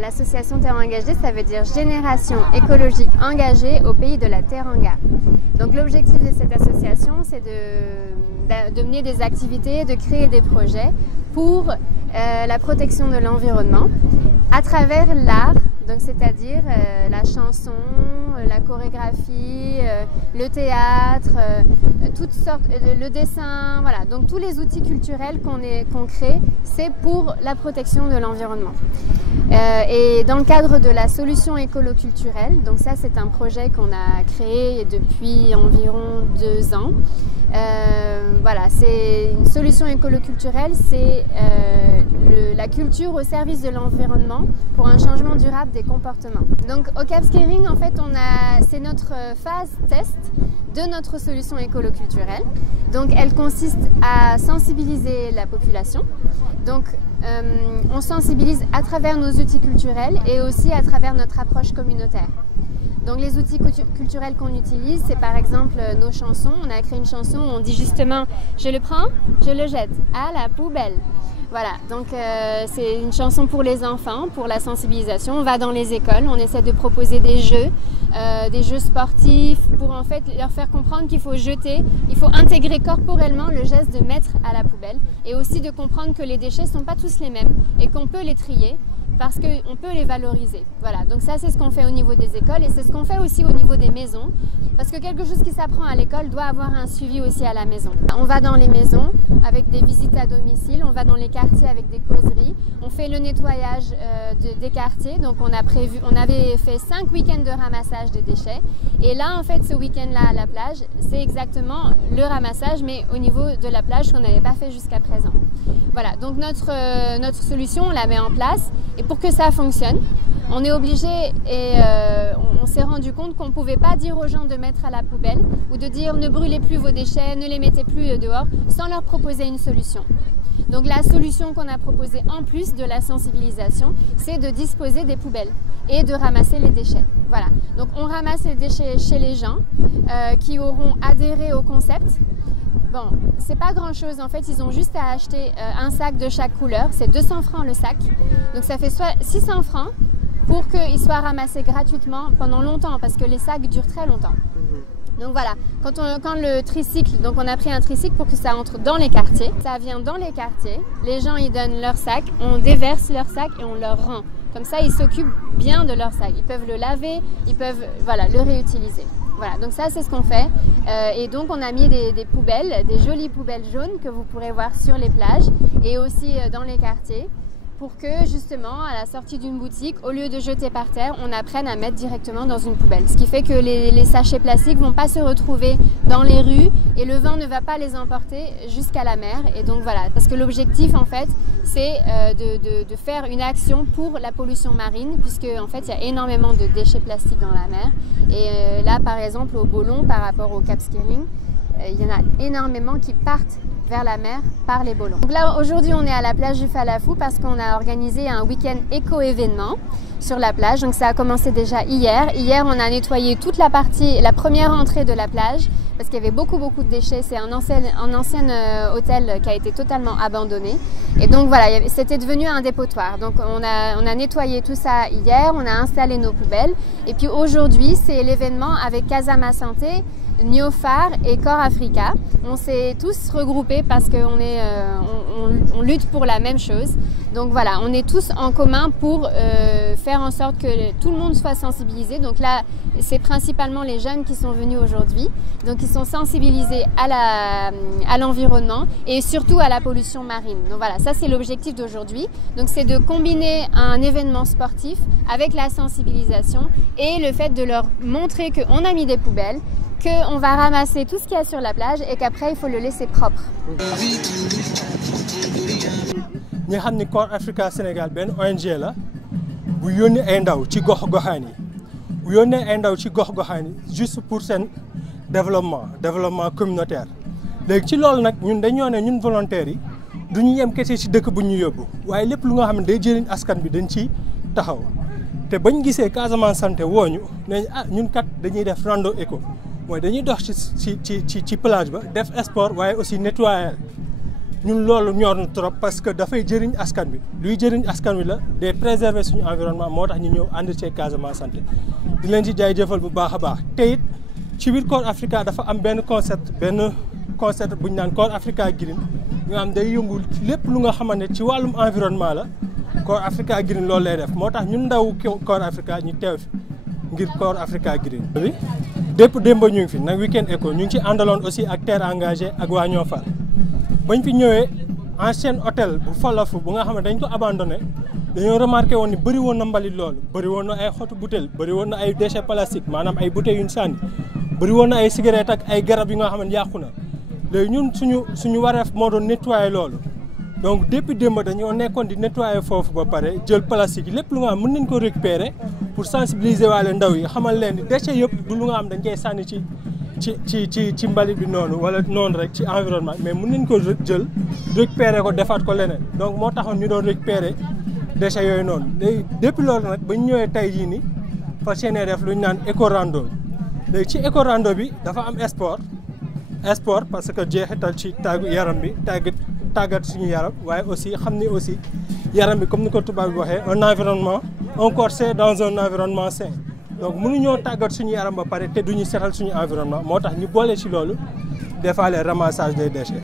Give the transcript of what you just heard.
L'association Terre Engagée, ça veut dire Génération écologique engagée au pays de la Teranga. Donc l'objectif de cette association, c'est de mener des activités, de créer des projets pour la protection de l'environnement à travers l'art, donc c'est-à-dire la chanson, la chorégraphie, le théâtre, toutes sortes, le dessin, voilà. Donc tous les outils culturels qu'on crée, c'est pour la protection de l'environnement. Et dans le cadre de la solution écolo-culturelle, donc ça c'est un projet qu'on a créé depuis environ 2 ans. Voilà, c'est une solution écolo-culturelle, c'est la culture au service de l'environnement pour un changement durable des comportements. Donc au Cap Skirring, en fait, c'est notre phase test de notre solution écolo-culturelle. Donc elle consiste à sensibiliser la population. Donc on sensibilise à travers nos outils culturels et aussi à travers notre approche communautaire. Donc les outils culturels qu'on utilise, c'est par exemple nos chansons. On a créé une chanson où on dit justement « je le prends, je le jette à la poubelle ». Voilà, donc c'est une chanson pour les enfants, pour la sensibilisation. On va dans les écoles, on essaie de proposer des jeux sportifs pour en fait leur faire comprendre qu'il faut jeter, il faut intégrer corporellement le geste de mettre à la poubelle et aussi de comprendre que les déchets ne sont pas tous les mêmes et qu'on peut les trier parce qu'on peut les valoriser. Voilà, donc ça c'est ce qu'on fait au niveau des écoles et c'est ce qu'on fait aussi au niveau des maisons parce que quelque chose qui s'apprend à l'école doit avoir un suivi aussi à la maison. On va dans les maisons avec des visites à domicile, on va dans les quartiers avec des causeries, on fait le nettoyage des quartiers, donc on avait fait 5 week-ends de ramassage des déchets et là en fait ce week-end-là à la plage, c'est exactement le ramassage mais au niveau de la plage qu'on n'avait pas fait jusqu'à présent. Voilà, donc notre solution on la met en place et pour que ça fonctionne, on est obligé et on s'est rendu compte qu'on ne pouvait pas dire aux gens de mettre à la poubelle ou de dire ne brûlez plus vos déchets, ne les mettez plus dehors sans leur proposer une solution. Donc la solution qu'on a proposée en plus de la sensibilisation, c'est de disposer des poubelles et de ramasser les déchets. Voilà, donc on ramasse les déchets chez les gens qui auront adhéré au concept. Bon, c'est pas grand chose en fait, ils ont juste à acheter un sac de chaque couleur, c'est 200 francs le sac, donc ça fait soit 600 francs pour qu'ils soient ramassés gratuitement pendant longtemps parce que les sacs durent très longtemps. Donc voilà, quand le tricycle, donc on a pris un tricycle pour que ça entre dans les quartiers, ça vient dans les quartiers, les gens ils donnent leur sac, on déverse leur sac et on leur rend. Comme ça ils s'occupent bien de leur sac, ils peuvent le laver, ils peuvent voilà, le réutiliser. Voilà, donc ça c'est ce qu'on fait et donc on a mis des poubelles, des jolies poubelles jaunes que vous pourrez voir sur les plages et aussi dans les quartiers pour que justement à la sortie d'une boutique, au lieu de jeter par terre, on apprenne à mettre directement dans une poubelle. Ce qui fait que les sachets plastiques ne vont pas se retrouver dans les rues et le vent ne va pas les emporter jusqu'à la mer. Et donc voilà, parce que l'objectif en fait c'est de faire une action pour la pollution marine puisque en fait il y a énormément de déchets plastiques dans la mer. Et là par exemple au Bollon par rapport au Cap Skirring, il y en a énormément qui partent vers la mer par les Bollons. Donc là aujourd'hui on est à la plage du Falafou parce qu'on a organisé un week-end éco-événement sur la plage. Donc ça a commencé déjà hier. Hier on a nettoyé toute la première entrée de la plage parce qu'il y avait beaucoup de déchets. C'est un ancien hôtel qui a été totalement abandonné. Et donc voilà, c'était devenu un dépotoir. Donc on a nettoyé tout ça hier, on a installé nos poubelles. Et puis aujourd'hui c'est l'événement avec Casama Santé, Niofar et Corps Africa. On s'est tous regroupés parce qu'on on lutte pour la même chose. Donc voilà, on est tous en commun pour faire en sorte que tout le monde soit sensibilisé. Donc là, c'est principalement les jeunes qui sont venus aujourd'hui. Donc ils sont sensibilisés à l'environnement et surtout à la pollution marine. Donc voilà, ça c'est l'objectif d'aujourd'hui. Donc c'est de combiner un événement sportif avec la sensibilisation et le fait de leur montrer qu'on a mis des poubelles, qu'on va ramasser tout ce qu'il y a sur la plage et qu'après il faut le laisser propre. ñi xam ni Corps Africa Sénégal benn ONG la bu yónnee ay ndaw ci gox-goxaan yi bu yónnee ay ndaw ci gox-goxaan yi juste pour seen développement communautaire. léegi ci loolu nag ñun dañoo ne ñun volontaires yi du ñu yem kese ci dëkk bu ñu yóbbu waaye lépp lu nga xam ne day jëriñ askan bi dañ ciy taxaw te bañ gisee Casamance Santé wooñu ne ñun kat dañuy def rando éco mooy dañuy dox ci plage ba def sport waaye aussi nettoyer ñun loolu ñor na trop parce que dafay jëriñ askan bi luy jëriñ askan wi la day préserver suñu environnement moo tax ñu ñëw ànd ci Casamance Santé di leen ci jaajëfal bu baax a baax te it ci biir Core Africa dafa am benn concept bu ñu naan Core Africa Green nga xam day yëngul lépp lu nga xamante ne ci wàllum environnement la Core Africa Green loolu lay def moo tax ñun ndaw Core Africa ñu teew fi ngir Core Africa Green bi dépp démb ñu ngi fi nag Weekend Eco ñu ngi ci àndaloon aussi ak Terre Engagée ak waa Ñoofar bañ fi ñëwee ancien hôtel bu Falafu bu nga xam ne dañ ko abandonné dañoo remarqué woon ni bëri woon na mbalit loolu bëri woon na ay xotu butéel bëri woon na ay déchets plastiques maanaam ay bouteilles yuñ sànni bëri woon na ay cigarette ak ay garab yi nga xam ne yàqu na léegi ñun suñu wareef moo doon nettoyer loolu donc depuis démb dañoo nekkoon di nettoyer foofu ba pare jël plastique yi lépp lu nga xam mën nañ ko récupérer pour sensibiliser waale ndaw yi xamal leen ni déchets yëpp du lu nga xam dañ koy sànni ci mbalit bi noonu wala noonu rek ci environnement mais mën nañ ko jël récupérer ko defaat ko leneen donc moo taxoon ñu doon récupérer déchets yooyu noonu léegi depuis loolu nag ba ñu ñëwee tey jii nii fas yéene def lu ñu naan éco rando léegi ci éco rando bi dafa am sport parce que jeexital ci tàggu yaram bi tàggat suñu yaram waaye aussi xam ni aussi yaram bi comme ni ko tubaab bi waxee un corps sain dans un environnement sain donc mënuñoo tàggat suñu yaram ba pare te duñu setal suñu environnement moo tax ñu boole ci loolu defaale ramassage des déchets